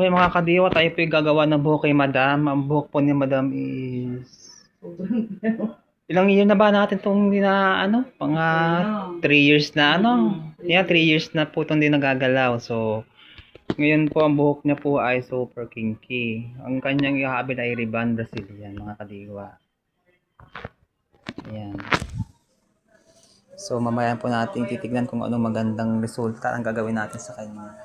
Okay mga kadiwa, tayo po yung gagawa ng buhok kay Madam. Ang buhok po ni Madam is... Ilang year na ba natin itong hindi na mga 3 years na Yeah, 3 years na po itong hindi nagagalaw. So, ngayon po ang buhok niya po ay super kinky. Ang kanyang ihabil ay Ribbon Brazilian mga kadiwa. Ayan. So, mamaya po natin titignan kung anong magandang resulta ang gagawin natin sa kanya.